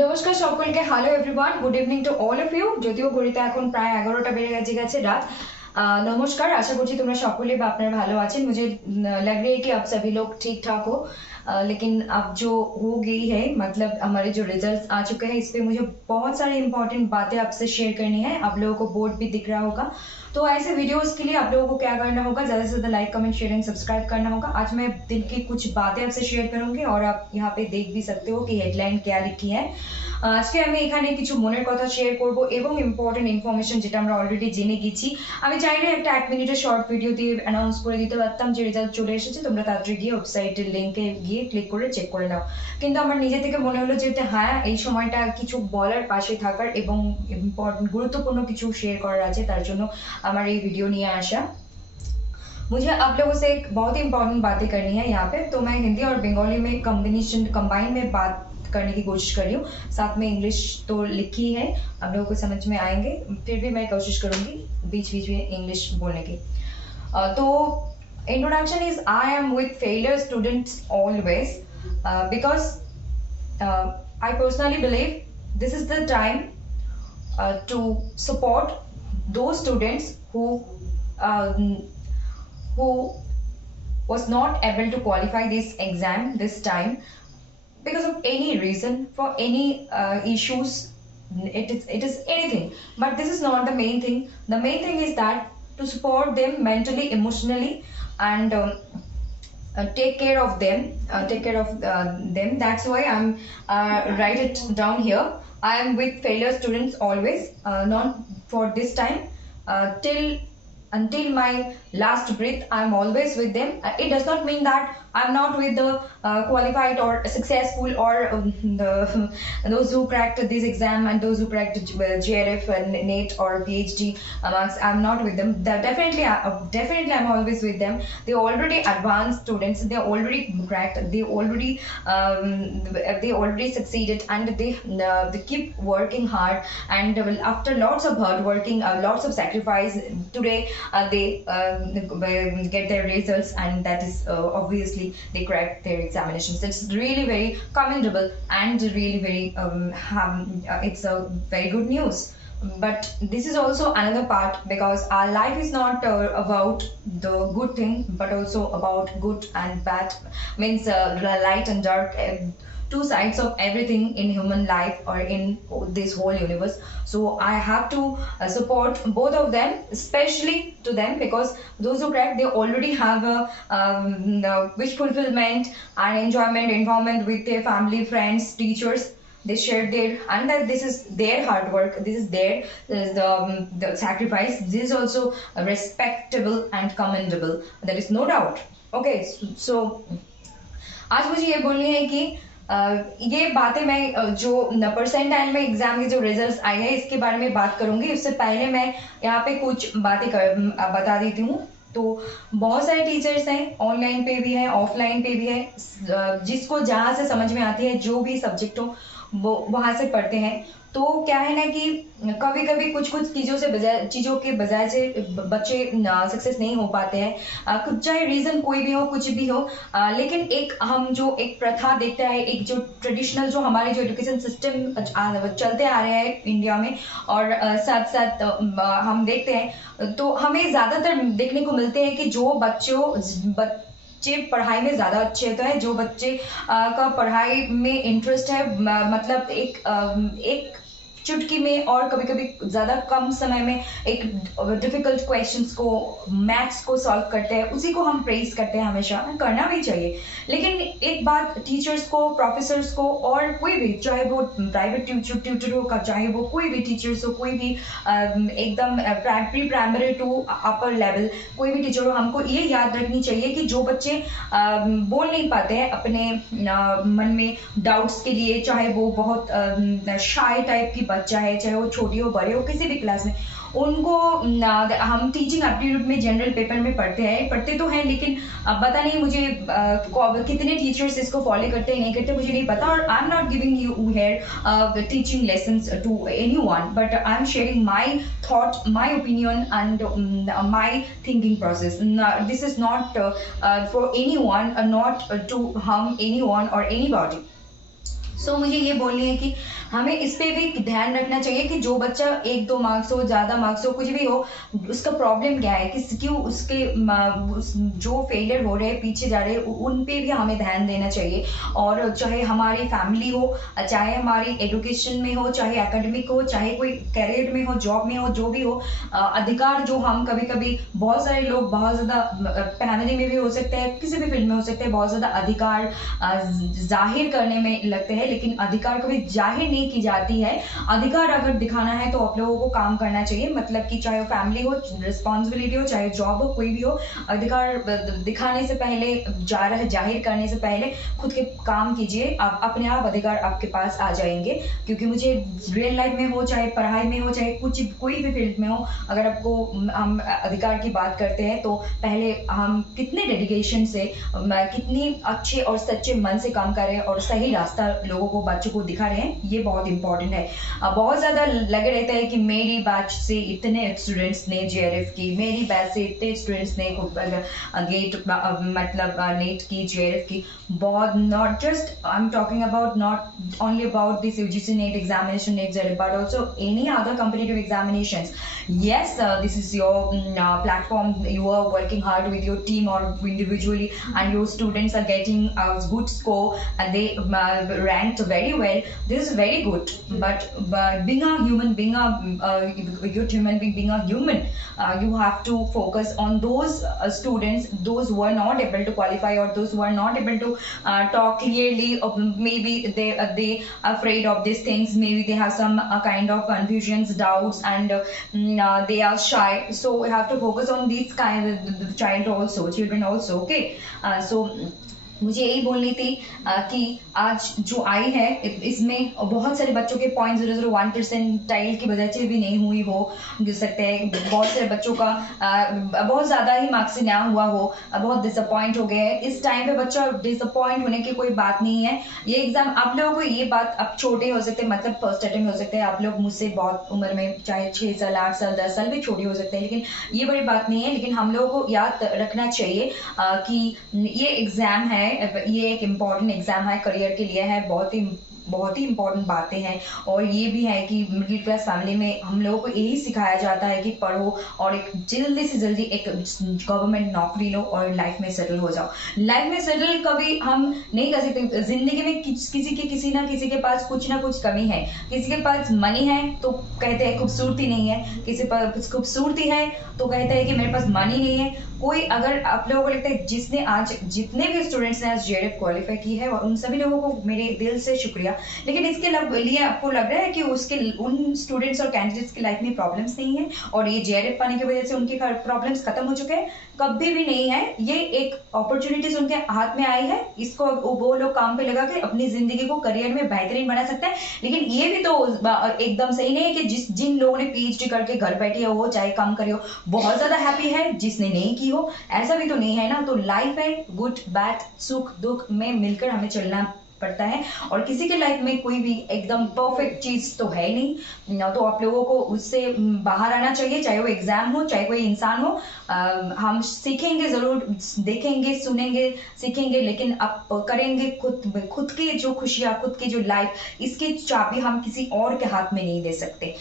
নমস্কার সকলকে। Hello everyone, good evening to all of you. যদিও ঘড়িতে এখন প্রায় 11টা বেজে গেছে রাত। नमस्कार, आशा करছি তোমরা সকলে বা আপনারা ভালো আছেন। मुझे लग रही है कि आप सभी लोग ठीक ठाक हो। लेकिन अब जो हो गई है, मतलब हमारे जो रिजल्ट्स आ चुके हैं, इस पे मुझे बहुत सारी इंपॉर्टेंट बातें आपसे शेयर करनी है। आप लोगों को बोर्ड भी दिख रहा होगा, तो ऐसे वीडियोस के लिए आप लोगों को क्या करना होगा, ज़्यादा से ज़्यादा like comment share and subscribe करना होगा। आज मैं दिन की कुछ बातें आपसे शेयर करूंगी और आप यहाँ पे देख भी सकते हो कि हेडलाइन क्या लिखी है। আজকে আমি এখানে কিছু মনের কথা শেয়ার করব এবং ইম্পর্টেন্ট ইনফরমেশন যেটা আমরা অলরেডি জেনে গেছি। আমি চাইলে একটা 1 মিনিটের শর্ট ভিডিও দিয়ে অ্যানাউন্স করে দিতে পারতাম যে রেজাল্ট চলে এসেছে, তোমরা তাড়াতাড়ি গিয়ে ওয়েবসাইটের লিংকে গিয়ে ক্লিক করে চেক করে নাও। কিন্তু আমার নিজে থেকে মনে হলো যে হ্যাঁ, এই সময়টা কিছু বলার, পাশে থাকার এবং ইম্পর্টেন্ট গুরুত্বপূর্ণ কিছু শেয়ার করার আছে, তার জন্য আমার এই ভিডিও নিয়ে আসা। मुझे आप लोगों से एक बहुत ही इंपॉर्टेंट बातें करनी है यहाँ पे, तो मैं हिंदी और बंगाली में कॉम्बिनेशन कंबाइन में बात करने की कोशिश कर रही हूँ। साथ में इंग्लिश तो लिखी है, आप लोगों को समझ में आएंगे, फिर भी मैं कोशिश करूंगी बीच बीच में इंग्लिश बोलने की। तो introduction is I am with failure students always because I personally believe this is the time to support those students who was not able to qualify this exam this time because of any reason, for any issues. It is anything, but this is not the main thing. The main thing is that to support them mentally, emotionally, and take care of them, that's why I'm write it down here. I am with failure students always, not for this time, until my last breath I'm always with them. It does not mean that I'm not with the qualified or successful or those who cracked this exam and those who cracked JRF and NET or PhD marks. I'm not with them. Definitely I'm always with them. They already advanced students, they already cracked, they already succeeded, and they keep working hard, and after lots of hard working, lots of sacrifice, today they get their results, and that is obviously they cracked their examinations. It's really very commendable and really very it's a very good news. But this is also another part, because our life is not about the good thing, but also about good and bad, means light and dark, two sides of everything in human life or in this whole universe. So I have to support both of them, especially to them, because those who crack, they already have a wish fulfillment and enjoyment, involvement with their family, friends, teachers. They shared their, and that this is their hard work, this is their the sacrifice. This is also respectable and commendable, there is no doubt. Okay, so आज मुझे ये बोलनी है कि ये बातें मैं जो परसेंटाइल में एग्जाम के जो रिजल्ट्स आए हैं इसके बारे में बात करूंगी। उससे पहले मैं यहाँ पे कुछ बातें बता देती हूँ। तो बहुत सारे टीचर्स हैं, ऑनलाइन पे भी है, ऑफलाइन पे भी है, जिसको जहाँ से समझ में आती है, जो भी सब्जेक्ट हो वो वहाँ से पढ़ते हैं। तो क्या है ना कि कभी कभी कुछ चीज़ों के बजाय से बच्चे सक्सेस नहीं हो पाते हैं, चाहे रीज़न कोई भी हो, कुछ भी हो। लेकिन हम जो एक प्रथा देखते हैं, एक जो ट्रेडिशनल जो हमारे जो एजुकेशन सिस्टम चलते आ रहे हैं इंडिया में, और साथ साथ हम देखते हैं, तो हमें ज़्यादातर देखने को मिलते हैं कि जो बच्चे पढ़ाई में ज़्यादा अच्छे होते हैं, जो बच्चे का पढ़ाई में इंटरेस्ट है, मतलब एक चुटकी में और कभी कभी ज़्यादा कम समय में एक डिफिकल्ट क्वेश्चंस को, मैथ्स को सॉल्व करते हैं, उसी को हम प्रेज करते हैं, हमेशा करना भी चाहिए। लेकिन एक बात टीचर्स को, प्रोफेसर्स को, और कोई भी, चाहे वो प्राइवेट ट्यूटर हो, चाहे वो कोई भी टीचर्स हो, कोई भी एकदम pre primary to upper level कोई भी टीचर हो, हमको ये याद रखनी चाहिए कि जो बच्चे बोल नहीं पाते हैं अपने मन में डाउट्स के लिए, चाहे वो बहुत शाय टाइप की बच्चा है, चाहे वो छोटी हो, बड़े हो, किसी भी क्लास में, उनको हम टीचिंग एप्टीट्यूड में जनरल पेपर में पढ़ते तो हैं, लेकिन पता नहीं मुझे कितने टीचर्स इसको फॉलो करते हैं, नहीं करते, मुझे नहीं पता। और I am not giving you here teaching lessons to anyone, but I am sharing my thought, my opinion and my thinking process. This is not for anyone, not to harm anyone और anybody. So मुझे ये बोलनी है कि हमें इस पे भी ध्यान रखना चाहिए कि जो बच्चा 1-2 मार्क्स हो, ज़्यादा मार्क्स हो, कुछ भी हो, उसका प्रॉब्लम क्या है, किस क्यों उसके जो फेलियर हो रहे हैं, पीछे जा रहे हैं, उन पे भी हमें ध्यान देना चाहिए। और चाहे हमारी फैमिली हो, चाहे हमारी एजुकेशन में हो, चाहे एकेडमिक हो, चाहे कोई करियर में हो, जॉब में हो, जो भी हो, अधिकार जो हम कभी कभी बहुत सारे लोग बहुत ज़्यादा फैमिली में भी हो सकते हैं, किसी भी फील्ड में हो सकते हैं, बहुत ज़्यादा अधिकार जाहिर करने में लगते हैं, लेकिन अधिकार कभी जाहिर नहीं की जाती है। अधिकार अगर दिखाना है तो आप लोगों को काम करना चाहिए, मतलब कि चाहे वो फैमिली हो, रिस्पॉन्सिबिलिटी हो, चाहे जॉब हो, कोई भी हो, अधिकार दिखाने से पहले, जाहिर करने से पहले खुद के काम कीजिए, आप अपने आप अधिकार आपके पास आ जाएंगे। क्योंकि मुझे रियल लाइफ में हो, चाहे पढ़ाई में हो, चाहे कुछ कोई भी फील्ड में हो, अगर आपको हम अधिकार की बात करते हैं तो पहले हम कितने डेडिकेशन से, कितनी अच्छे और सच्चे मन से काम कर रहे हैं और सही रास्ता लोगों को, बच्चों को दिखा रहे हैं, ये बहुत इंपॉर्टेंट है। बहुत ज़्यादा लगे रहता है कि मेरी बैच से इतने स्टूडेंट्स ने जेआरएफ की, मेरी बैच से इतने स्टूडेंट्स ने गेट मतलब नेट की, जेआरएफ की। बहुत, not just I am talking about, not only about this UGC net examination, net JRF, but also any other competitive examinations. Yes, this is your platform. You are working hard with your team or individually, and your students are getting a good score and they ranked very well. This is very good. But being a human, being a good human being, being a human, you have to focus on those students, those who are not able to qualify, or those who are not able to talk clearly. Maybe they afraid of these things. Maybe they have some kind of confusions, doubts, and they are shy. So we have to focus on these kind of children also. Okay, so मुझे यही बोलनी थी कि आज जो आई है इसमें बहुत सारे बच्चों के 0.001% की वजह से भी नहीं हुई हो सकते हैं। बहुत सारे बच्चों का बहुत ज़्यादा ही मार्क्स से ना हुआ हो, बहुत डिसअपॉइंट हो गए। इस टाइम पे बच्चा डिसअपॉइंट होने की कोई बात नहीं है। ये एग्जाम आप लोगों को, ये बात अब छोटे हो सकते हैं, मतलब फर्स्ट अटेम्प्ट हो सकते हैं, आप लोग मुझसे बहुत उम्र में, चाहे 6 साल, 8 साल, 10 साल भी छोटे हो सकते हैं, लेकिन ये बड़ी बात नहीं है। लेकिन हम लोगों को याद रखना चाहिए कि ये एग्जाम है, ये एक इम्पॉर्टेंट एग्जाम है, करियर के लिए है, बहुत ही इंपॉर्टेंट बातें हैं। और ये भी है कि मिडिल क्लास फैमिली में हम लोगों को यही सिखाया जाता है कि पढ़ो और एक जल्दी से जल्दी एक गवर्नमेंट नौकरी लो और लाइफ में सेटल हो जाओ। लाइफ में सेटल कभी हम नहीं कर सकते। जिंदगी में किसी ना किसी के पास कुछ ना कुछ कमी है। किसी के पास मनी है तो कहते हैं खूबसूरती नहीं है, किसी के पास खूबसूरती है तो कहते हैं कि मेरे पास मनी नहीं है। कोई, अगर आप लोगों को लगता है, जितने भी स्टूडेंट्स ने आज जेआरएफ क्वालिफाई की है, और उन सभी लोगों को मेरे दिल से शुक्रिया। लेकिन इसके लिए आपको लग रहा है कि उन स्टूडेंट्स और कैंडिडेट्स की लाइफ में प्रॉब्लम्स नहीं है और ये जेआरएफ पाने की वजह से उनके प्रॉब्लम्स खत्म हो चुके हैं? कभी भी नहीं है। ये एक अपॉर्चुनिटीज उनके हाथ में आई है, इसको वो लोग काम पे लगा के अपनी जिंदगी को करियर में बेहतरीन बना सकते हैं। लेकिन ये भी तो एकदम सही नहीं है कि जिन लोगों ने पीएचडी करके घर बैठे हो, चाहे काम करे हो, बहुत ज्यादा हैप्पी है, जिसने नहीं की हो, ऐसा भी तो नहीं है ना। तो लाइफ है, गुड बैड, सुख दुख में मिलकर हमें चलना पड़ता है और किसी के लाइफ में कोई भी एकदम परफेक्ट चीज तो है नहीं। तो आप लोगों को उससे बाहर आना चाहिए, चाहे वो एग्जाम हो, चाहे कोई इंसान हो। हम सीखेंगे जरूर, देखेंगे, सुनेंगे, सीखेंगे, लेकिन आप करेंगे खुद की जो खुशियां, खुद की जो लाइफ, इसकी चाबी हम किसी और के हाथ में नहीं दे सकते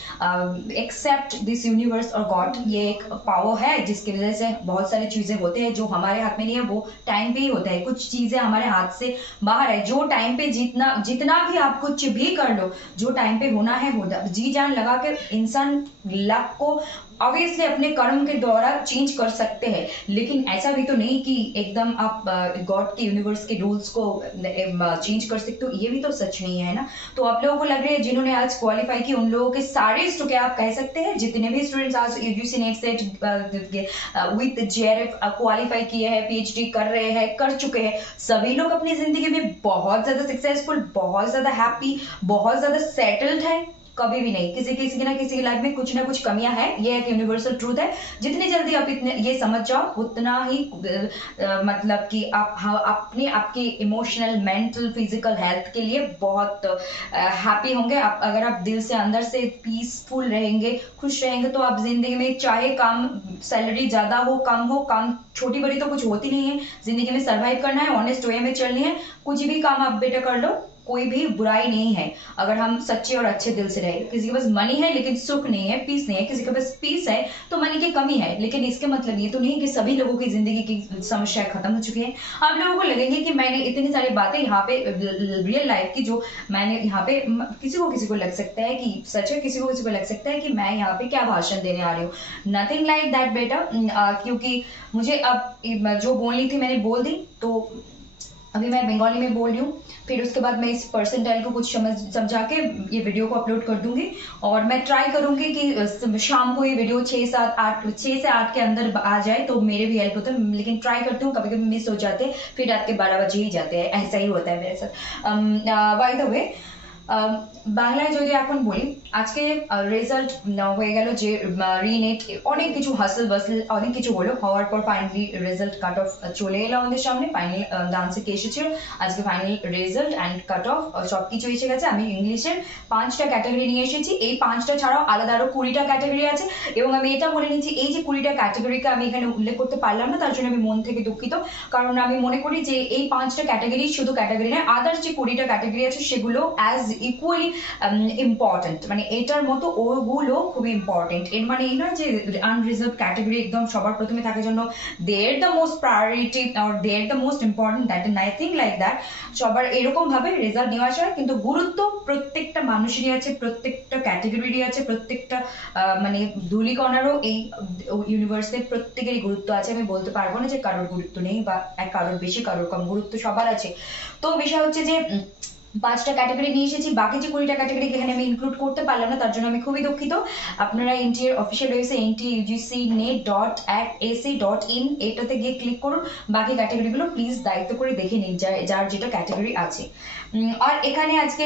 एक्सेप्ट दिस यूनिवर्स और गॉड। ये एक पावर है जिसकी वजह से बहुत सारी चीजें होते हैं जो हमारे हाथ में नहीं है, वो टाइम पे ही होता है। कुछ चीजें हमारे हाथ से बाहर है। जो टाइम पे जितना भी आप कुछ भी कर लो, जो टाइम पे होना है होता, जी जान लगा के इंसान लक को ऑब्वियसली अपने कर्म के द्वारा चेंज कर सकते हैं। लेकिन ऐसा भी तो नहीं कि एकदम आप गॉड के, यूनिवर्स के रूल्स को चेंज कर सकते हो, ये भी तो सच नहीं है ना। तो आप लोगों को लग रहा है जिन्होंने आज क्वालिफाई की उन लोगों के सारे क्या आप कह सकते हैं जितने भी स्टूडेंट्स आज UGC net set with JRF qualify किए हैं, पीएचडी कर रहे हैं, कर चुके हैं, सभी लोग अपनी जिंदगी में बहुत ज्यादा सक्सेसफुल, बहुत ज्यादा हैप्पी, बहुत ज्यादा सेटल्ड है? कभी भी नहीं। किसी ना किसी की लाइफ में कुछ ना कुछ कमियां हैं, ये एक यूनिवर्सल ट्रूथ है। जितनी जल्दी आप ये समझ जाओ उतना ही मतलब कि आप आपकी इमोशनल, मेंटल, फिजिकल हेल्थ के लिए बहुत हैप्पी होंगे। अगर आप दिल से, अंदर से पीसफुल रहेंगे, खुश रहेंगे, तो आप जिंदगी में चाहे काम, सैलरी ज्यादा हो, कम हो, काम छोटी बड़ी तो कुछ होती नहीं है। जिंदगी में सर्वाइव करना है, ऑनेस्ट वे में चलनी है, कुछ भी काम आप बेटा कर लो, कोई भी बुराई नहीं है अगर हम सच्चे और अच्छे दिल से रहे। किसी के पास मनी है लेकिन सुख नहीं है, पीस नहीं है, किसी के पास पीस है तो मनी की कमी है, लेकिन इसके मतलब ये तो नहीं कि सभी लोगों की जिंदगी की समस्या खत्म हो चुकी है। आप लोगों को लगेंगे कि मैंने इतनी सारी बातें यहाँ पे रियल लाइफ की जो मैंने यहाँ पे, किसी को लग सकता है कि सच है, किसी को लग सकता है कि मैं यहाँ पे क्या भाषण देने आ रही हूँ। नथिंग लाइक दैट बेटा, क्योंकि मुझे अब जो बोलनी थी मैंने बोल दी, तो अभी मैं बंगाली में बोल रही हूँ, फिर उसके बाद मैं इस परसेंटाइल को कुछ समझा के ये वीडियो को अपलोड कर दूंगी। और मैं ट्राई करूंगी कि शाम को ये वीडियो 6 से 8 के अंदर आ जाए, तो मेरे भी हेल्प होता है, लेकिन ट्राई करती हूँ, कभी कभी मिस हो जाते हैं, फिर रात के 12 बजे ही जाते हैं, ऐसा ही होता है मेरे साथ। बाय द वे, বাংলায় যদি এখন বলি, আজকে রেজাল্ট হয়ে গেল যে রিনেট, অনেক কিছু হাসল বাসল অনেক কিছু হলো, হওয়ার পর ফাইনালি রেজাল্ট কাট অফ চলে এলো আমাদের সামনে। ফাইনাল ডান্সে কে এসেছিল, আজকে final result and cut off সব কিছু এসে গেছে। আমি ইংলিশের 5টা ক্যাটাগরি নিয়ে এসেছি, এই 5টা ছাড়াও আলাদা আরো 20টা ক্যাটাগরি আছে, এবং আমি এটা বলে নিচ্ছি এই যে 20টা ক্যাটাগরিকে আমি এখানে উল্লেখ করতে পারলাম না, তার জন্য আমি মন থেকে দুঃখিত। কারণ আমি মনে করি যে এই 5টা ক্যাটাগরি শুধু ক্যাটাগরি নয়, আদার্স যে 20টা ক্যাটাগরি আছে সেগুলো অ্যাজ ইকুয়ালি ইম্পর্টেন্ট, মানে এটার মতো ওগুলো খুবই ইম্পর্টেন্ট। এর মানে এই নয় যে আনরিজার্ভ ক্যাটাগরি একদম সবার প্রথমে থাকার জন্য they are the most priority or they are the most important, that nothing like that. সবার এরকম ভাবে রেজাল্ট নেওয়া আসা, কিন্তু গুরুত্ব প্রত্যেকটা মানুষেরই আছে, প্রত্যেকটা ক্যাটাগরিরই আছে, প্রত্যেকটা মানে ধূলিকণারও এই ইউনিভার্সে প্রত্যেকেরই গুরুত্ব আছে। আমি বলতে পারবো না যে কারোর গুরুত্ব নেই বা কারোর বেশি কারোর কম, গুরুত্ব সবার আছে। তো বিষয় হচ্ছে যে 5টা ক্যাটাগরি নিয়ে এসেছি, বাকি যে 20টা ক্যাটাগরি এখানে আমি ইনক্লুড করতে পারলাম না, তার জন্য আমি খুবই দুঃখিত। আপনারা এনটিএ এর অফিসিয়াল ওয়েবসাইট ntugcnet.ac.in এটাতে গিয়ে ক্লিক করুন, বাকি ক্যাটাগরিগুলো প্লিজ দায়িত্ব করে দেখে নিন যার যেটা ক্যাটাগরি আছে। আর এখানে আজকে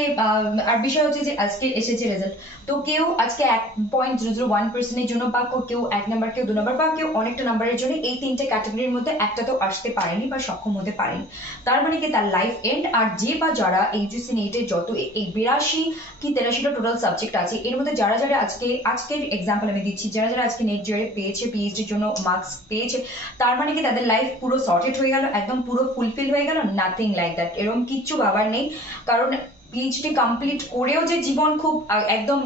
আর বিষয় হচ্ছে যে আজকে এসেছে রেজাল্ট, তো কেউ আজকে 1.001% এর জন্য বা কেউ 1 নাম্বার, কেউ 2 নাম্বার, বা কেউ অনেকটা নাম্বারের জন্য এই 3টে ক্যাটাগরির মধ্যে একটাতেও আসতে পারেনি বা সক্ষম হতে পারেনি, তার মানে কি তার লাইফ এন্ড। আর যে বা যারা এইচএসসি নেটের যত এই 82 কি 83টা টোটাল সাবজেক্ট আছে, এর মধ্যে যারা আজকের এক্সাম্পল আমি দিচ্ছি, যারা আজকে নেট জয়ে পেয়েছে, পিএইচডির জন্য মার্কস পেয়েছে, তার মানে কি তাদের লাইফ পুরো সর্টেড হয়ে গেল, একদম পুরো ফুলফিল হয়ে গেল? নাথিং লাইক দ্যাট, এরকম কিচ্ছু ভাবার নেই। কারণ পিএইচডি কমপ্লিট করেও যে জীবন খুব একদম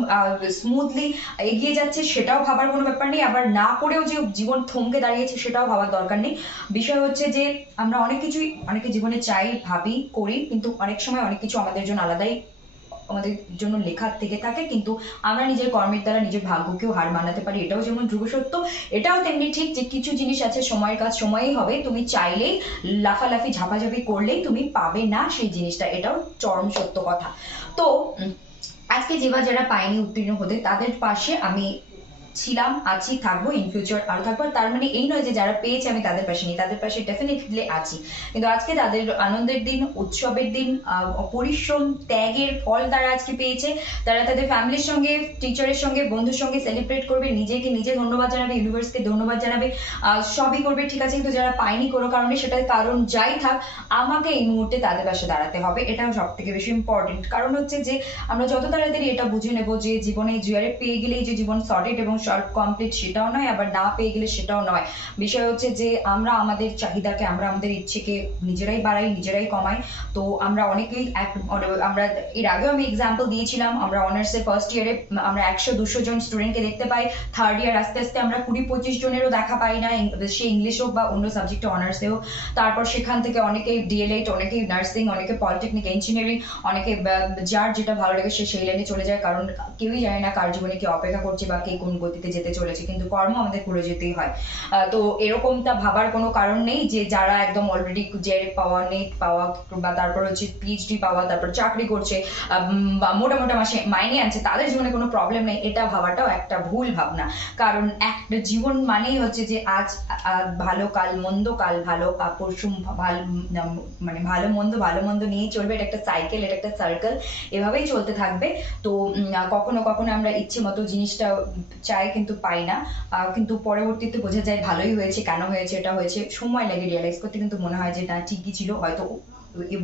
স্মুথলি এগিয়ে যাচ্ছে সেটাও ভাবার কোনো ব্যাপার নেই, আবার না করেও যে জীবন থমকে দাঁড়িয়েছে সেটাও ভাবার দরকার নেই। বিষয় হচ্ছে যে আমরা অনেকে জীবনে চাই, ভাবি, করি, কিন্তু অনেক সময় অনেক কিছু আমাদের জন্য আলাদাই আমাদের জন্য লেখা থেকে থাকে, কিন্তু আমরা নিজের কর্মের দ্বারা নিজের ভাগ্যকেও হার মানাতে পারি, এটাও যেমন ধ্রুব সত্য, এটাও তেমনি ঠিক যে কিছু জিনিস আছে সময়ের কাজ সময়েই হবে, তুমি চাইলেই লাফালাফি ঝাপাঝাপি করলেই তুমি পাবে না সেই জিনিসটা, এটাও চরম সত্য কথা। তো আজকে যে বা যারা পায়নি উত্তীর্ণ হতে, তাদের পাশে আমি ছিলাম, আছি, থাকবো, ইন ফিউচার আরো থাকবো। তার মানে এই নয় যে যারা পেয়েছে আমি তাদের পাশে নেই, তাদের পাশে ডেফিনেটলি আছি, কিন্তু আজকে তাদের আনন্দের দিন, উৎসবের দিন, পরিশ্রম ত্যাগের ফল তারা আজকে পেয়েছে। তারা তাদের ফ্যামিলির সঙ্গে, টিচারের সঙ্গে, বন্ধুর সঙ্গে সেলিব্রেট করবে, নিজেকে নিজে ধন্যবাদ জানাবে, ইউনিভার্সকে ধন্যবাদ জানাবে, সবই করবে, ঠিক আছে। কিন্তু যারা পায়নি কোনো কারণে, সেটার কারণ যাই থাক, আমাকে এই মুহূর্তে তাদের পাশে দাঁড়াতে হবে, এটাও সব থেকে বেশি ইম্পর্টেন্ট। কারণ হচ্ছে যে আমরা যত তাড়াতাড়ি এটা বুঝে নেবো যে জীবনে জিআরএ পেয়ে গেলেই যে জীবন সর্টেড এবং সলভ কমপ্লিট, সেটাও নয়, আবার না পেয়ে গেলে সেটাও নয়। বিষয় হচ্ছে যে আমরা আমাদের চাহিদাকে, আমরা আমাদের ইচ্ছেকে নিজেরাই বাড়াই, নিজেরাই কমাই। তো আমরা অনেকেই আমরা এর আগেও আমি এক্সাম্পল দিয়েছিলাম, আমরা অনার্সের ফার্স্ট ইয়ারে আমরা 100-200 জন স্টুডেন্টকে দেখতে পাই, থার্ড ইয়ার আস্তে আস্তে আমরা 20-25 জনেরও দেখা পাই না, সে ইংলিশ হোক বা অন্য সাবজেক্টে অনার্সে হোক। তারপর সেখান থেকে অনেকেই ডিএলএড, অনেকেই নার্সিং, অনেকে পলিটেকনিক, ইঞ্জিনিয়ারিং, অনেকে যার যেটা ভালো লাগে সে সেই লাইনে চলে যায়, কারণ কেউই জানে না কার জীবনে কি অপেক্ষা করছে বা কে কোন গতিতে যেতে চলেছে, কিন্তু কর্ম আমাদের করে যেতেই হয়। তো এরকমটা ভাবার কোনো কারণ নেই যে যারা একদম অলরেডি জেড পাওয়া, নেট পাওয়া, বা তারপর হচ্ছে পিএইচডি পাওয়া, তারপর চাকরি করছে, মোটা মাসে মাইনে আনছে, তাদের জীবনে কোনো প্রবলেম নেই, এটা ভাবাটাও একটা ভুল ভাবনা। কারণ একটা জীবন মানেই হচ্ছে যে আজ ভালো, কাল মন্দ, কাল ভালো, পরশু ভালো, মানে ভালো মন্দ নিয়ে চলবে, এটা একটা সাইকেল, এটা একটা সার্কেল, এভাবেই চলতে থাকবে। তো কখনো আমরা ইচ্ছে মতো জিনিসটা চাই কিন্তু পাই না, কিন্তু পরবর্তীতে বোঝা যায় ভালোই হয়েছে, কেন হয়েছে, এটা হয়েছে, সময় লাগে রিয়েলাইজ করতে, কিন্তু মনে হয় যে না ঠিকই ছিল, হয়তো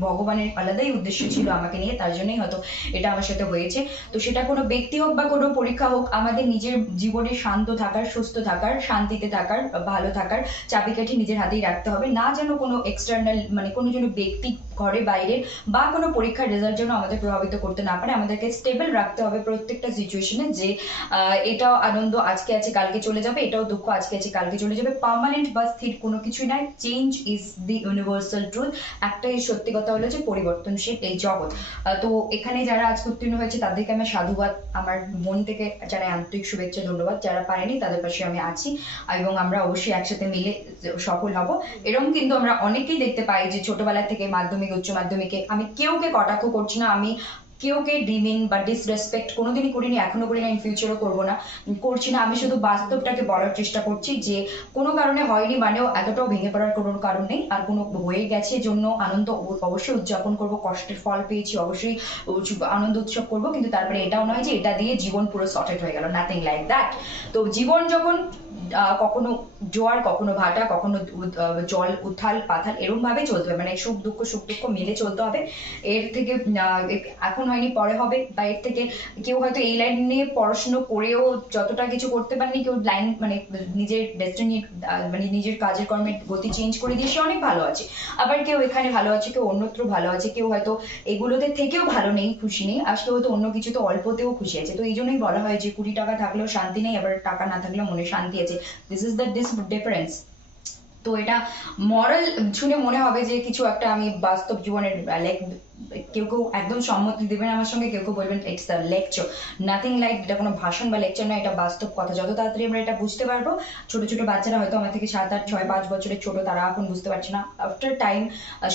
ভগবানের আলাদাই উদ্দেশ্য ছিল আমাকে নিয়ে, তার জন্যই হয়তো এটা আমার সাথে হয়েছে। তো সেটা কোনো ব্যক্তি হোক বা কোনো পরীক্ষা হোক, আমাদের নিজের জীবনে শান্ত থাকার, সুস্থ থাকার, শান্তিতে থাকার, ভালো থাকার চাবিকাঠি নিজের হাতেই রাখতে হবে, না যেন কোনো এক্সটার্নাল, মানে কোনো যেন ব্যক্তি ঘরে বাইরে বা কোনো পরীক্ষার রেজাল্ট যেন আমাদের প্রভাবিত করতে না পারে। আমাদেরকে স্টেবল রাখতে হবে প্রত্যেকটা সিচুয়েশনে, যে এটাও আনন্দ আজকে আছে কালকে চলে যাবে, এটাও দুঃখ আজকে আছে কালকে চলে যাবে। পার্মানেন্ট বা স্থির কোনো কিছুই নাই। Change is the universal truth. একটাই সত্যি কথা হলো যে পরিবর্তনশীল এই জগৎ। তো এখানে যারা আজকে উত্তীর্ণ হয়েছে তাদেরকে আমি সাধুবাদ, আমার মন থেকে জানাই আন্তরিক শুভেচ্ছা, ধন্যবাদ। যারা পারেনি তাদের পাশে আমি আছি এবং আমরা অবশ্যই একসাথে মিলে সফল হব। এরকম কিন্তু আমরা অনেকেই দেখতে পাই যে ছোটবেলা থেকে মাধ্যমিক উচ্চ মাধ্যমিকে, আমি কেউকে কটাক্ষ করছি না, আমি কেউকে ডিমিং বা ডিসরেসপেক্ট কোনোদিনই করিনি, এখনো করি না, ইন ফিউচারও করবো না, করছি না। আমি শুধু বাস্তবটাকে বলার চেষ্টা করছি যে কোনো কারণে হয়নি মানেও এতটাও ভেঙে পড়ার কোনো কারণ নেই। আর কোনো হয়ে গেছে জন্য আনন্দ অবশ্যই উদযাপন করব, কষ্টের ফল পেয়েছি অবশ্যই আনন্দ উৎসব করব, কিন্তু তারপরে এটাও নয় যে এটা দিয়ে জীবন পুরো সর্টেড হয়ে গেল, নাথিং লাইক দ্যাট। তো জীবন যখন কখনো জোয়ার, কখনো ভাটা, কখনো জল উত্থাল পাথাল, এরকম ভাবে চলতে হবে, মানে সুখ দুঃখ মিলে চলতে হবে। এর থেকে এখন হয়নি পরে হবে, বা এর থেকে কেউ হয়তো এই লাইন নিয়ে পড়াশুনো করেও যতটা কিছু করতে পারেনি, কেউ লাইন মানে নিজের ডেস্টিনি মানে নিজের কাজের কর্মের গতি চেঞ্জ করে দিয়ে সে অনেক ভালো আছে। আবার কেউ এখানে ভালো আছে, কেউ অন্যত্র ভালো আছে, কেউ হয়তো এগুলোতে থেকেও ভালো নেই, খুশি নেই, আর কেউ হয়তো অন্য কিছুতে অল্পতেও খুশি আছে। তো এই জন্যই বলা হয় যে 20 টাকা থাকলেও শান্তি নেই, আবার টাকা না থাকলেও মনে শান্তি আছে। This is the difference. তো এটা মরাল শুনে মনে হবে যে কিছু একটা আমি বাস্তব জীবনের লাইক, কেউ কেউ একদম সম্মতি দেবেন আমার সঙ্গে, কেউ কেউ বলবেন it's the lecture, nothing like. এটা কোনো ভাষণ বা লেকচার না, এটা বাস্তব কথা। যত তাড়াতাড়ি আমরা এটা বুঝতে পারবো, ছোট ছোট বাচ্চারা হয়তো আমার থেকে 7, 8, 6, 5 বছরের ছোট, তারা এখন বুঝতে পারছে না, আফটার টাইম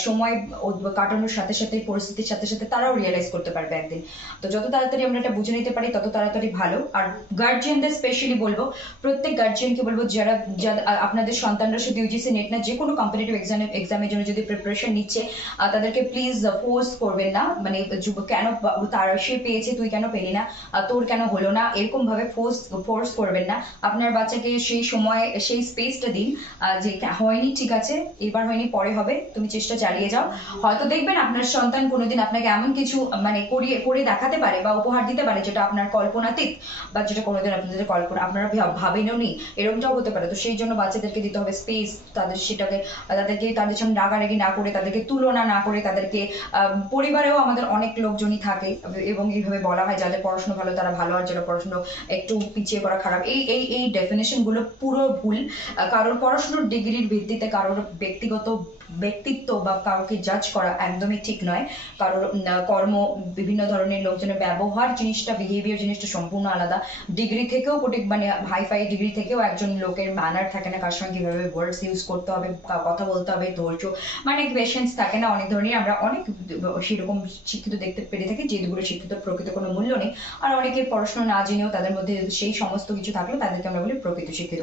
সময় কাটানোর সাথে সাথে পরিস্থিতির সাথে সাথে তারাও রিয়েলাইজ করতে পারবে একদিন। তো যত তাড়াতাড়ি আমরা এটা বুঝে নিতে পারি তত তাড়াতাড়ি ভালো। আর গার্জিয়ানদের স্পেশালি বলবো, প্রত্যেক গার্জিয়ানকে বলবো যারা আপনাদের সন্তানরা শুধু ইউজিসি নেট না, যে কোনো কম্পিটিটিভ এক্সামের জন্য যদি প্রিপারেশন নিচ্ছে, তাদেরকে প্লিজ ফোর্স করবেন না, মানে কেন তারা সে পেয়েছে তুই কেন পেলি না, তোর কেন হলো না, এরকম ভাবে ফোর্স করবেন না। আপনার বাচ্চাকে সেই সময় সেই স্পেসটা দিন, যে হয়নি ঠিক আছে, এবার হয়নি পরে হবে, তুমি চেষ্টা চালিয়ে যাও। হয়তো দেখবেন আপনার সন্তান কোনোদিন আপনাকে এমন কিছু মানে করে দেখাতে পারে বা উপহার দিতে পারে যেটা আপনার কল্পনাতীত, বা যেটা কোনোদিন আপনাদের কল্পনা আপনারা ভাবেনও নি, এরকমটাও হতে পারে। তো সেই জন্য বাচ্চাদেরকে দিতে হবে স্পেস, তাদের সেটাকে তাদেরকে তাদের সামনে রাগারাগি না করে, তাদেরকে তুলনা না করে, তাদেরকে পরিবারেও আমাদের অনেক লোকজনই থাকে এবং এইভাবে বলা হয় যাদের পড়াশোনা ভালো তারা ভালো, আর যারা পড়াশোনা একটু পিছিয়ে পড়া খারাপ, এই এই এই ডেফিনেশন গুলো পুরো ভুল। কারোর পড়াশোনার ডিগ্রির ভিত্তিতে কারোর ব্যক্তিগত ব্যক্তিত্ব বা কাউকে জাজ করা একদমই ঠিক নয়। কারোর কর্ম, বিভিন্ন ধরনের লোকজনের ব্যবহার জিনিসটা, বিহেভিয়ার জিনিসটা সম্পূর্ণ আলাদা। ডিগ্রি থেকেও মানে হাইফাই ডিগ্রি থেকেও একজন লোকের ম্যানার থাকে না, কার সঙ্গে কিভাবে ওয়ার্ডস ইউজ করতে হবে, কথা বলতে হবে, ধৈর্য মানে পেশেন্স থাকে না অনেক ধরনের। আমরা অনেক সেরকম শিক্ষিত দেখতে পেরে থাকি যেগুলো শিক্ষিত প্রকৃত কোনো মূল্য নেই, আর অনেকে পড়াশোনা না জেনেও তাদের মধ্যে সেই সমস্ত কিছু থাকলে তাদেরকে আমরা বলি প্রকৃত শিক্ষিত।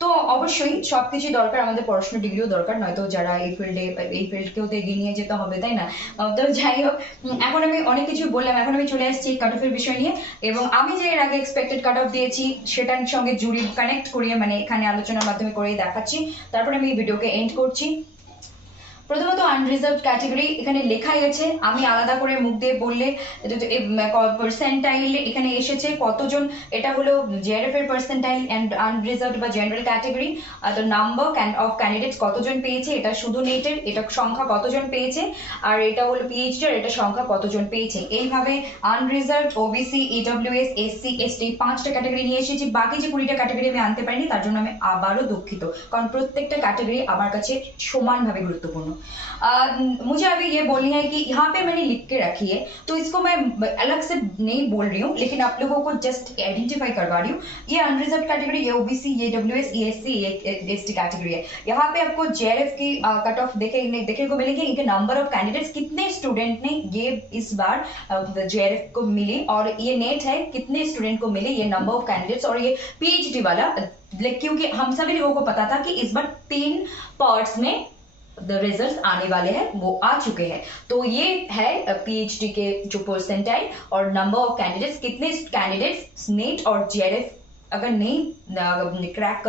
তো অবশ্যই সবকিছু দরকার, আমাদের পড়াশোনা ডিগ্রিও দরকার, নয়তো যারা এই ফিল্ডকেও তো এগিয়ে নিয়ে যেতে হবে, তাই না? তো যাই হোক, এখন আমি অনেক কিছু বললাম, এখন আমি চলে আসছি কাট অফের বিষয় নিয়ে, এবং আমি যে এর আগে এক্সপেক্টেড কাট অফ দিয়েছি সেটার সঙ্গে জুড়ি কানেক্ট করিয়ে, মানে এখানে আলোচনার মাধ্যমে করেই দেখাচ্ছি, তারপরে আমি এই ভিডিওকে এন্ড করছি। প্রথমত আনরিজার্ভড ক্যাটাগরি এখানে লেখাই আছে, আমি আলাদা করে মুখ দিয়ে বললে পার্সেন্টাইল এখানে এসেছে কতজন, এটা হলো জেআরএফ এর পার্সেন্টাইল এন্ড আনরিজার্ভড বা জেনারেল ক্যাটাগরি। তো নাম্বার অফ ক্যান্ডিডেটস কতজন পেয়েছে, এটা শুধু নেটের, এটা সংখ্যা কতজন পেয়েছে, আর এটা হলো পিএইচডি এর, এটা সংখ্যা কতজন পেয়েছে। এইভাবে unreserved, OBC, EWS, SC, ST 5টা ক্যাটাগরি নিয়ে এসেছি। বাকি যে 20টা ক্যাটাগরি আমি আনতে পারিনি তার জন্য আমি আবারও দুঃখিত, কারণ প্রত্যেকটা ক্যাটাগরি আমার কাছে সমানভাবে গুরুত্বপূর্ণ। मुझे अभी ये बोलनी है कि यहाँ पे मैंने लिख के रखी है, तो इसको मैं अलग से नहीं बोल रही हूँ, लेकिन आप लोगों को जस्ट आइडेंटिफाई करवा रही हूँ। ये अनरिजर्व कैटेगरी, ये ओबीसी, ये डब्ल्यूएस, ये एससी, ये एसटी कैटेगरी है। यहाँ पे आपको जेआरएफ की कट ऑफ देखने को मिलेगी, इनके नंबर ऑफ कैंडिडेट्स, कितने स्टूडेंट ने ये इस बार जेआरएफ को मिली, और ये नेट है कितने स्टूडेंट को मिले, ये नंबर ऑफ कैंडिडेट्स, और ये पीएचडी वाला, क्योंकि हम सभी लोगों को पता था कि इस बार 3 पार्ट्स में रिजल्ट आने वाले हैं, वो आ चुके हैं। तो ये है पीएचडी के जो परसेंटाइल और नंबर ऑफ कैंडिडेट्स, कितने कैंडिडेट्स नेट और जेआरएफ अगर नहीं क्रैक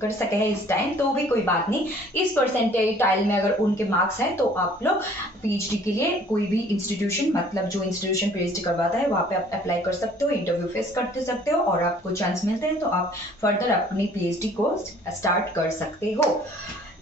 कर सके हैं इस टाइम, तो भी कोई बात नहीं, इस परसेंटाइल में अगर उनके मार्क्स हैं तो आप लोग पीएचडी के लिए कोई भी इंस्टीट्यूशन, मतलब जो इंस्टीट्यूशन पीएचडी करवाता है वहां पे आप अप्लाई कर सकते हो, इंटरव्यू फेस करते सकते हो, और आपको चांस मिलते हैं तो आप फर्दर अपनी पीएचडी को स्टार्ट कर सकते हो।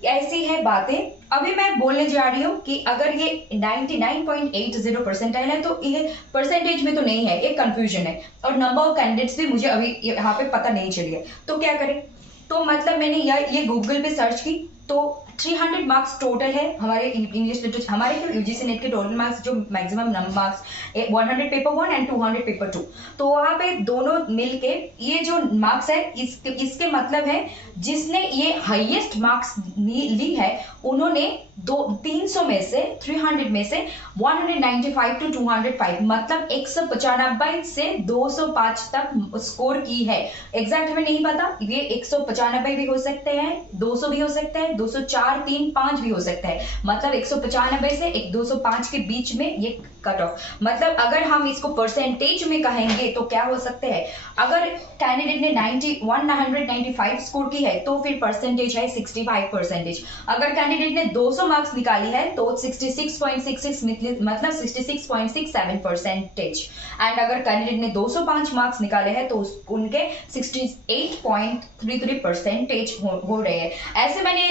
ऐसी है बातें। अभी मैं बोलने जा रही हूँ कि अगर ये 99.80 परसेंटाइल है तो ये परसेंटेज में तो नहीं है, एक कंफ्यूजन है, और नंबर ऑफ कैंडिडेट्स भी मुझे अभी यहाँ पे पता नहीं चली है। तो क्या करें, तो मतलब मैंने ये गूगल पे सर्च की, तो 300 मार्क्स टोटल है हमारे इंग्लिश लिटरेचर, हमारे यूजीसी नेट के टोटल मार्क्स जो maximum marks 100 paper 1 and 200 paper 2, तो वहां पे दोनों मिलके ये जो मार्क्स है इसके मतलब है जिसने ये हाईएस्ट मार्क्स ली है उन्होंने 300 में से 300 में से 195 टू 205 मतलब 195 से 205 तक स्कोर की है। एग्जैक्ट हमें नहीं पता, ये 195 भी हो सकते हैं, 200 भी हो सकता है, 204, 3, 5 भी हो सकता है, मतलब 195 से 205 के बीच में ये कट ऑफ। मतलब अगर हम इसको परसेंटेज में कहेंगे तो क्या हो सकते हैं, अगर कैंडिडेट ने 195 स्कोर की है तो फिर परसेंटेज है 65%। अगर कैंडिडेट ने 200 मार्क्स निकाली है तो 66.66 मतलब 66.67%। एंड अगर कैंडिडेट ने 205 मार्क्स निकाले हैं तो उनके 68.33% हो रहे हैं। ऐसे मैंने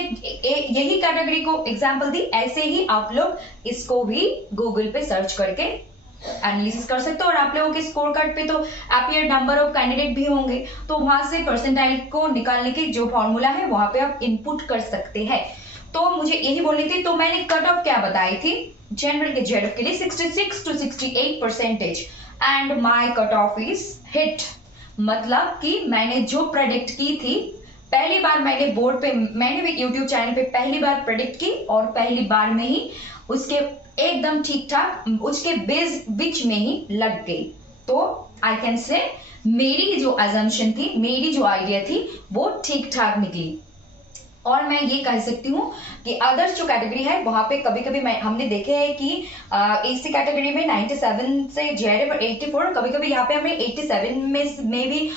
यही कैटेगरी को एग्जांपल दी, ऐसे ही आप लोग इसको भी गूगल पे सर्च करके एनालिसिस कर सकते हो। और आप लोगों के स्कोर कार्ड पे तो अपीयर नंबर ऑफ कैंडिडेट भी होंगे, तो वहां से परसेंटाइल को निकालने की जो फॉर्मूला है वहां पे आप इनपुट कर सकते हैं। तो मुझे यही बोलनी थी, तो मैंने कट ऑफ क्या बताई थी जनरल के जेडएफ के लिए 66 to 68% and my cut off is hit. मतलब कि मैंने जो प्रेडिक्ट की थी, पहली बार मैंने बोर्ड पे, मैंने भी यूट्यूब चैनल पे पहली बार प्रेडिक्ट की और पहली बार में ही उसके एकदम ठीक ठाक उसके बेस बीच में ही लग गई। तो आई कैन से मेरी जो अजम्पशन थी, मेरी जो आइडिया थी वो ठीक ठाक निकली। और मैं ये कह सकती हूँ कि अदर्स जो कैटेगरी है वहां पे कभी कभी हमने देखे है कि एसी कैटेगरी में 97 से जेआरएफ 84, कभी कभी यहाँ पे हमें 87 में भी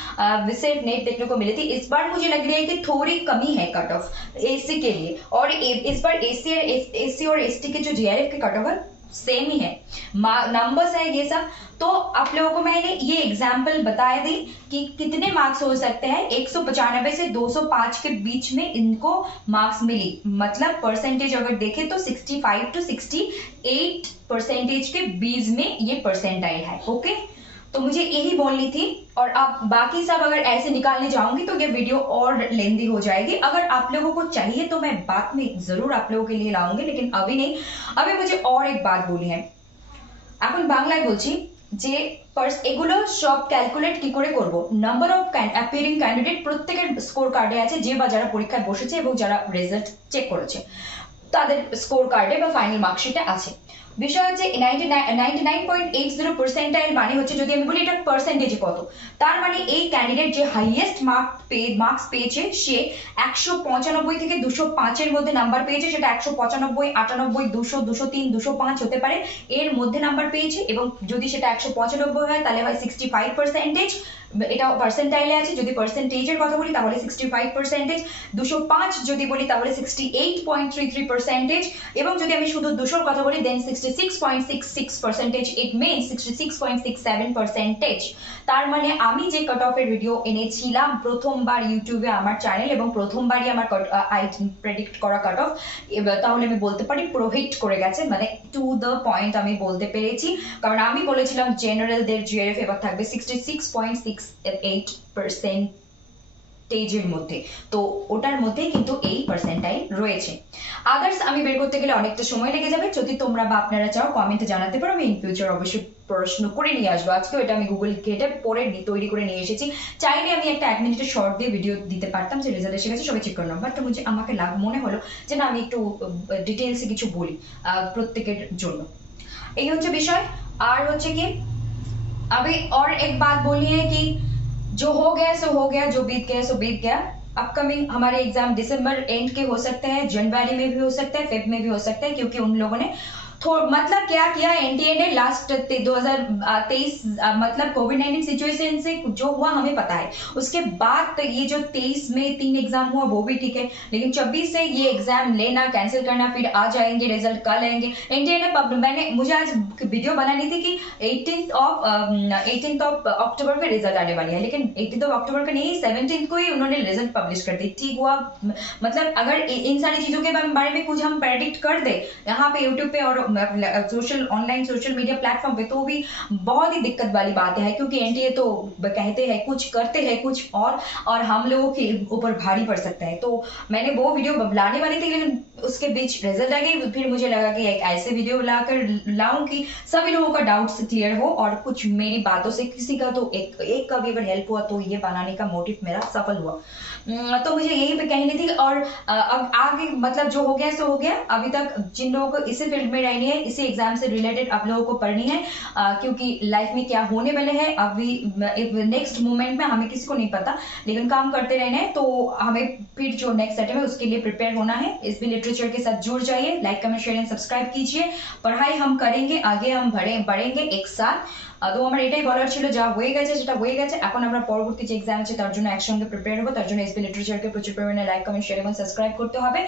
सिर्फ नेट देखने को मिली थी। इस बार मुझे लग रही है कि थोड़ी कमी है कट ऑफ एसी के लिए, और इस बार एसी और एसटी के जो जेआरएफ के कट ऑफ है सेम ही है, नंबर्स है ये सब। तो आप लोगों को मैंने ये एग्जाम्पल बताया दी कि कितने मार्क्स हो सकते हैं, 195 से 205 के बीच में इनको मार्क्स मिली। मतलब परसेंटेज अगर देखें तो 65 टू 68% के बीच में ये परसेंटाइल है। ओके, तो मुझे यही बोलनी थी। और आप बाकी सब अगर ऐसे निकालने जाऊंगी तो ये वीडियो और लेंदी हो जाएगी। अगर आप लोगों को चाहिए तो मैं बाद में जरूर आप लोगों के लिए लाऊंगी, लेकिन अभी नहीं। अभी मुझे और एक बात बोली है, এখন বাংলায় বলছি যে এগুলো সব ক্যালকুলেট কি করে করব। নাম্বার অফ অ্যাপিয়ারিং ক্যান্ডিডেট প্রত্যেকের স্কোর কার্ডে আছে, যে বা যারা পরীক্ষায় বসেছে এবং যারা রেজাল্ট চেক করেছে তাদের স্কোর কার্ডে বা ফাইনাল মার্কশিটে আছে। বিষয় হচ্ছে 99.80 পার্সেন্টাইল মানে হচ্ছে, যদি আমি বলি এটা পার্সেন্টেজে কত, তার মানে এই ক্যান্ডিডেট যে হাইয়েস্ট মার্কস পেয়েছে সে 195 থেকে 205 এর মধ্যে নাম্বার পেয়েছে, সেটা 195, 98, 200, 203, 205 হতে পারে, এর মধ্যে নাম্বার পেয়েছে। এবং যদি সেটা 195 হয় তাহলে হয় 65%, এটা পার্সেন্টাইলে আছে। যদি পার্সেন্টেজের কথা বলি তাহলে 65%, 205 যদি বলি তাহলে 68.33%, এবং যদি আমি শুধু 200 কথা বলি দেন 66.66%, ইট মিনস 66.67%। তার মানে আমি যে কাট অফের ভিডিও এনেছিলাম প্রথমবার ইউটিউবে আমার চ্যানেল এবং প্রথমবারই আমার প্রেডিক্ট করা কাট অফ, তাহলে আমি বলতে পারি প্রোহিট করে গেছে, মানে টু দ্য পয়েন্ট আমি বলতে পেরেছি। কারণ আমি বলেছিলাম জেনারেলদের জিআরএফ এবার থাকবে 66.68% স্টেজের মধ্যে, তো ওটার মধ্যে কিন্তু এই পার্সেন্টাইল রয়েছে। আদার্স আমি বের করতে গেলে অনেকটা সময় লেগে যাবে। যদি তোমরা বা আপনারা চাও কমেন্টে জানাতে পারো, আমি ইন ফিউচার অবশ্যই প্রশ্ন করে নিয়ে আসবো। আজকেও এটা আমি গুগল ঘেটে পরে তৈরি করে নিয়ে এসেছি। চাইলে আমি একটা 1 মিনিটের শর্ট দিয়ে ভিডিও দিতে পারতাম যে রেজাল্ট এসে গেছে সবাই চেক করে নাও, বাট আমাকে মনে হলো যে না, আমি একটু ডিটেলসে কিছু বলি প্রত্যেকের জন্য। এই হচ্ছে বিষয়। আর হচ্ছে কি अभी और एक बात बोली है कि जो हो गया सो हो गया, जो बीत गया सो बीत गया। अपकमिंग हमारे एग्जाम दिसंबर एंड के हो सकते हैं, जनवरी में भी हो सकते हैं, फेब में भी हो सकते हैं, क्योंकि उन लोगों ने मतलब क्या किया एनटीए ने लास्ट 2023 मतलब कोविड-19 सिचुएशन से जो हुआ हमें पता है। उसके बाद ये जो 23 में 3 एग्जाम हुआ वो भी ठीक है, लेकिन 26 से ये एग्जाम लेना कैंसिल करना, फिर आ जाएंगे रिजल्ट कल आएंगे। एनटीए ने मुझे आज वीडियो बनानी थी कि 18th ऑफ अक्टूबर में रिजल्ट आने वाली है, लेकिन 18th ऑफ अक्टूबर का नहीं 17th को ही उन्होंने रिजल्ट पब्लिश कर दी। ठीक हुआ, मतलब अगर इन सारी चीजों के बारे में कुछ हम प्रेडिक्ट कर दे यहाँ पे यूट्यूब पे और ऑनलाइन सोशल मीडिया प्लेटफॉर्म पे, तो भी बहुत ही दिक्कत वाली बात है, क्योंकि एनटीए तो कहते हैं कुछ करते हैं कुछ और हम लोगों के ऊपर भारी पड़ सकता है। तो मैंने वो वीडियो लाने वाली थी, लेकिन उसके बीच रिजल्ट आ गई, फिर मुझे लगा कि एक ऐसे वीडियो लाऊं कि सभी लोगों का डाउट्स क्लियर हो और कुछ मेरी बातों से किसी का तो एक का भी अगर हेल्प हुआ तो ये बनाने का मोटिव मेरा सफल हुआ। तो मुझे यही पे कहनी थी। और अब आगे मतलब जो हो गया सो हो गया। अभी तक जिन लोगों को इसी फील्ड में रहनी है, इसी एग्जाम से रिलेटेड आप लोगों को पढ़नी है, क्योंकि लाइफ में क्या होने वाले है अभी नेक्स्ट मोमेंट में हमें किसी को नहीं पता, लेकिन काम करते रहना है। तो हमें फिर जो नेक्स्ट सेट है उसके लिए प्रिपेयर होना है। इस भी लिटरेचर के साथ जुड़ जाइए, like comment share and subscribe कीजिए। पढ़ाई हम करेंगे, आगे हम बढ़ेंगे एक साथ। তো আমার এটাই বলার ছিল, যা হয়ে গেছে সেটা হয়ে গেছে। এখন আমরা পরবর্তী যে এক্সাম আছে তার জন্য একসঙ্গে প্রিপেয়ার হবো। তার জন্য এসপি লিটারেচারকে প্রচুর পরিমাণে লাইক কমেন্ট শেয়ার এবং সাবস্ক্রাইব করতে হবে।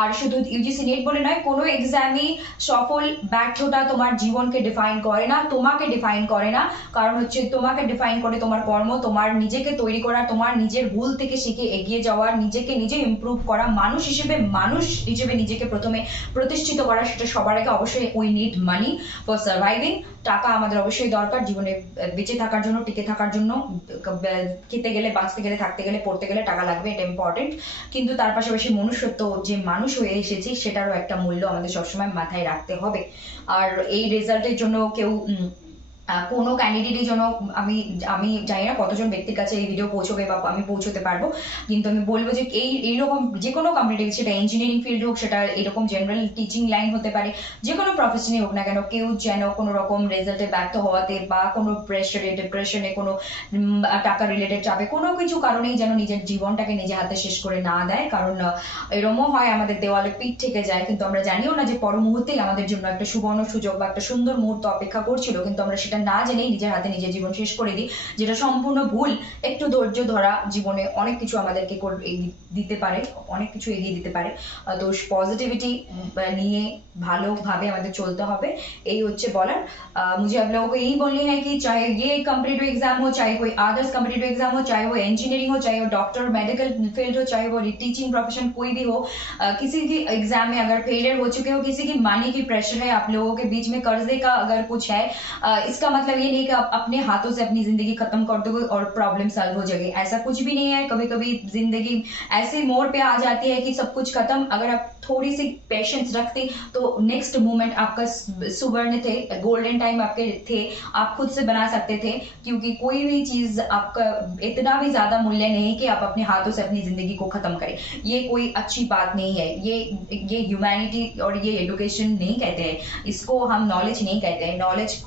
আর শুধু ইউজিসি নেট বলে নয়, কোনো এক্সামই সফল ব্যর্থতা তোমার জীবনকে ডিফাইন করে না, তোমাকে ডিফাইন করে না। কারণ হচ্ছে তোমাকে ডিফাইন করে তোমার কর্ম, তোমার নিজেকে তৈরি করা, তোমার নিজের ভুল থেকে শিখে এগিয়ে যাওয়া, নিজেকে নিজে ইমপ্রুভ করা, মানুষ হিসেবে নিজেকে প্রথমে প্রতিষ্ঠিত করা। সেটা সবার আগে অবশ্যই we need money for surviving. টাকা আমাদের অবশ্যই দরকার জীবনে বেঁচে থাকার জন্য, টিকে থাকার জন্য। খেতে গেলে, বাঁচতে গেলে, থাকতে গেলে, পড়তে গেলে টাকা লাগবে, এটা ইম্পর্টেন্ট। কিন্তু তার পাশাপাশি মনুষ্যত্ব, যে মানুষ হয়ে এসেছি সেটারও একটা মূল্য আমাদের সবসময় মাথায় রাখতে হবে। আর এই রেজাল্টের জন্য কেউ কোনো ক্যান্ডিডেটের জন্য আমি জানি না কতজন ব্যক্তির কাছে এই ভিডিও পৌঁছবে বা আমি পৌঁছতে পারবো, কিন্তু আমি বলবো যে এইরকম যে কোনো কম্পিটিটিভ, সেটা ইঞ্জিনিয়ারিং ফিল্ড হোক, সেটা এরকম জেনারেল টিচিং লাইন হতে পারে, যে কোনো প্রফেশনই হোক না কেন, কেউ যেন কোনো রকম রেজাল্টে ব্যর্থ হওয়াতে বা কোনো প্রেশারে, ডিপ্রেশনে, কোনো টাকা রিলেটেড চাপে, কোনো কিছু কারণেই যেন নিজের জীবনটাকে নিজে হাতে শেষ করে না দেয়। কারণ এরমও হয় আমাদের দেওয়ালে পিঠ থেকে যায়, কিন্তু আমরা জানিও না যে পর মুহূর্তেই আমাদের জন্য একটা সুবর্ণ সুযোগ বা একটা সুন্দর মুহূর্ত অপেক্ষা করছিল, কিন্তু আমরা সেটা না জেনেই নিজের হাতে নিজের জীবন শেষ করে দিই, যেটা সম্পূর্ণ ভুল। একটু ধৈর্য ধরা জীবনে অনেক কিছু আমাদেরকে দিতে পারে, অনেক কিছু এগিয়ে দিতে পারে। তো पॉजिटिविटी নিয়ে ভালোভাবে আমাদের চলতে হবে, এই হচ্ছে বলার। मुझे आप लोगों को यही बोलनी है कि चाहे ये कॉम्पिटिटिव एग्जाम हो, चाहे कोई अदर्स कॉम्पिटिटिव एग्जाम हो, चाहे वो इंजीनियरिंग हो, चाहे वो डॉक्टर मेडिकल फील्ड हो, चाहे वो टीचिंग प्रोफेशन कोई भी हो, किसी की एग्जाम में अगर फेलियर हो चुके हो, किसी की मनी की प्रेशर है, आप लोगों के बीच में कर्जे का अगर कुछ है, इसका मतलब ये नहीं कि आप अपने हाथों से अपनी जिंदगी खत्म कर दोगे और प्रॉब्लम सॉल्व हो जाएगी, ऐसा कुछ भी नहीं है। कभी कभी जिंदगी ऐसे मोड़ पे आ जाती है कि सब कुछ खत्म। अगर आप थोड़ी सी पेशेंस रखते तो नेक्स्ट मोमेंट आपका सुवर्ण थे, गोल्डन टाइम आपके थे, आप खुद से बना सकते थे। क्योंकि कोई भी चीज आपका इतना भी ज्यादा मूल्य नहीं कि आप अपने हाथों से अपनी जिंदगी को खत्म करें। ये कोई अच्छी बात नहीं है। ये ह्यूमैनिटी और ये एडुकेशन नहीं कहते हैं, इसको हम नॉलेज नहीं कहते हैं। नॉलेज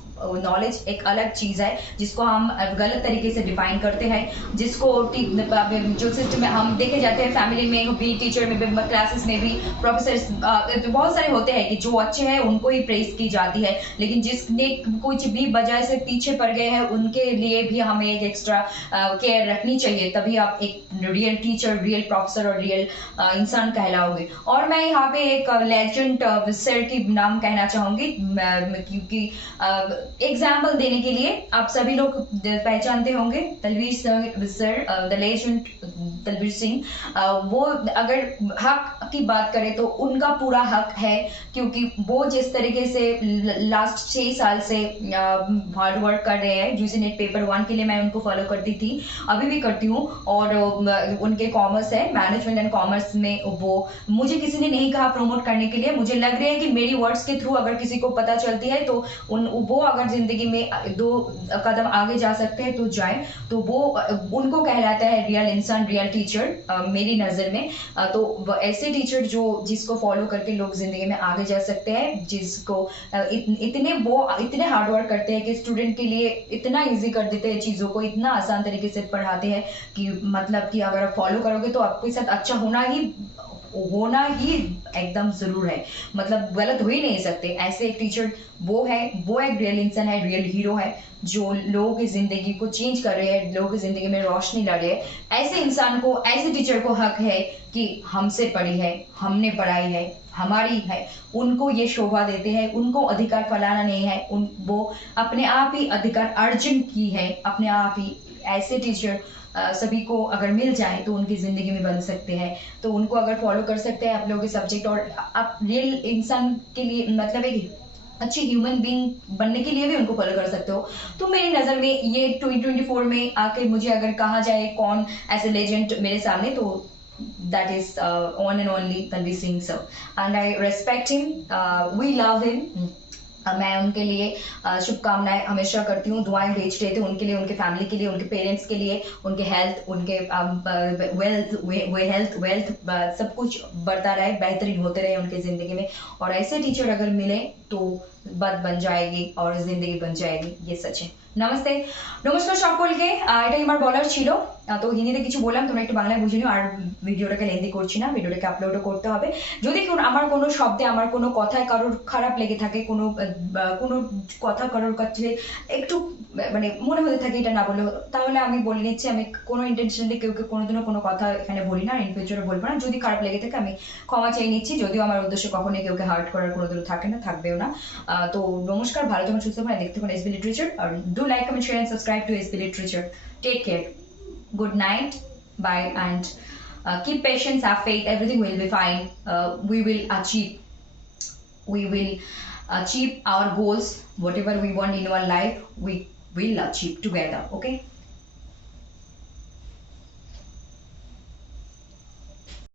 एक अलग चीज है जिसको हम गलत तरीके से डिफाइन करते हैं, जिसको जो सिस्टम में हम देखे जाते हैं, फैमिली में भी, टीचर में भी, क्लासेस में भी, प्रोफेसर बहुत सारे होते हैं कि जो अच्छे हैं उनको ही प्रेज की जाती है, लेकिन जिसने कुछ भी वजह से पीछे पड़ गए हैं उनके लिए भी हमें एक एक्स्ट्रा केयर रखनी चाहिए, तभी आप एक रियल टीचर, रियल प्रोफेसर और रियल इंसान कहलाओगे। और मैं यहाँ पे एक लेजेंड सर की नाम कहना चाहूंगी, क्योंकि एग्जाम्पल देने के लिए आप सभी लोग पहचानते होंगे Talveer sir, the legend Talveer Singh. वो अगर हक की बात करें तो उनका पूरा हक है, क्योंकि वो जिस तरीके से लास्ट 6 साल से हार्ड वर्क कर रहे हैं। यूजी नेट पेपर 1 के लिए मैं उनको फॉलो करती थी, अभी भी करती हूँ। और उनके कॉमर्स है, मैनेजमेंट एंड कॉमर्स में वो मुझे किसी ने नहीं कहा प्रमोट करने के लिए, मुझे लग रहा है कि मेरी वर्ड्स के थ्रू अगर किसी को पता चलती है तो वो अगर जिंदगी में 2 कदम आगे जा सकते हैं तो जाए, तो वो उनको कहलाता है रियल इंसान, रियल टीचर मेरी नजर में। तो ऐसे टीचर जिसको फॉलो करके लोग जिंदगी में आगे जा सकते हैं, जिसको इतने हार्ड वर्क करते हैं कि स्टूडेंट के लिए इतना इजी कर देते हैं चीजों को, इतना आसान तरीके से पढ़ाते हैं कि मतलब कि अगर आप फॉलो करोगे तो आपके साथ अच्छा होना ही एकदम जरूर है, मतलब गलत हो ही नहीं सकते। ऐसे एक टीचर वो है, वो एक रियल इंसान है, रियल हीरो है, जो लोगों की जिंदगी को चेंज कर रहे हैं, लोगों की जिंदगी में रोशनी ला रहे हैं। ऐसे इंसान को, ऐसे टीचर को हक है कि हमसे पढ़ी है, हमने पढ़ाई है, हमारी है, उनको ये शोभा देते हैं, उनको अधिकार फैलाना नहीं है, उन वो अपने आप ही अधिकार अर्जन की है अपने आप ही। ऐसे टीचर सभी को अगर मिल जाए तो उनकी जिंदगी में बन सकते हैं, तो उनको अगर फॉलो कर सकते हैं आप लोगों के सब्जेक्ट, और आप रियल इंसान के लिए मतलब एक अच्छी ह्यूमन बीइंग बनने के लिए भी उनको फॉलो कर सकते हो। तो मेरी नज़र में ये 2024 में आके मुझे अगर कहा जाए कौन ऐसे लेजेंड मेरे सामने, तो that is one and only Tanvir Singh sir, and I respect him, we love him। मैं उनके लिए शुभकामनाएं हमेशा करती हूँ, दुआएं भेजते रहती हूँ उनके लिए, उनके फैमिली के लिए, उनके पेरेंट्स के लिए, उनके हेल्थ, उनके वेल्थ सब कुछ बढ़ता रहे, बेहतरीन होते रहे उनके ज़िंदगी में। और ऐसे टीचर अगर मिले तो बात बन जाएगी और जिंदगी बन जाएगी, ये सच है। नमस्ते, নমস্কার সকলকে। এটাই আমার বলার ছিল। তো হিন্দিতে কিছু বললাম, তোমরা একটু বাংলায় বুঝে নিও, আর ভিডিওটাকে লেন্দি করছি না, ভিডিওটাকে আপলোডও করতে হবে। যদি আমার কোনো শব্দে, আমার কোনো কথায় কারোর খারাপ লেগে থাকে, কোনো কোনো কথা কারোর কাছে একটু মানে মনে হতে থাকে এটা না বললে হতো, তাহলে আমি বলে নিচ্ছি, আমি কোনো ইন্টেনশনালি কেউকে কোনোদিনও কোনো কথা এখানে বলি না, ইন ফিউচারে বলবো না। যদি খারাপ লেগে থাকে আমি ক্ষমা চেয়ে নিচ্ছি, যদিও আমার উদ্দেশ্য কখনোই কাউকে হার্ট করার কোনোদিনও থাকে না, থাকবেও না। তো নমস্কার, ভালো থাকুন, সুস্থ থাকুন, দেখতে থাকুন এসবি লিটারেচার, আর do like, comment, share and subscribe to SB literature. Take care, good night, bye, and keep patience, have faith, everything will be fine. We will achieve our goals, whatever we want in our life, we will achieve together, okay?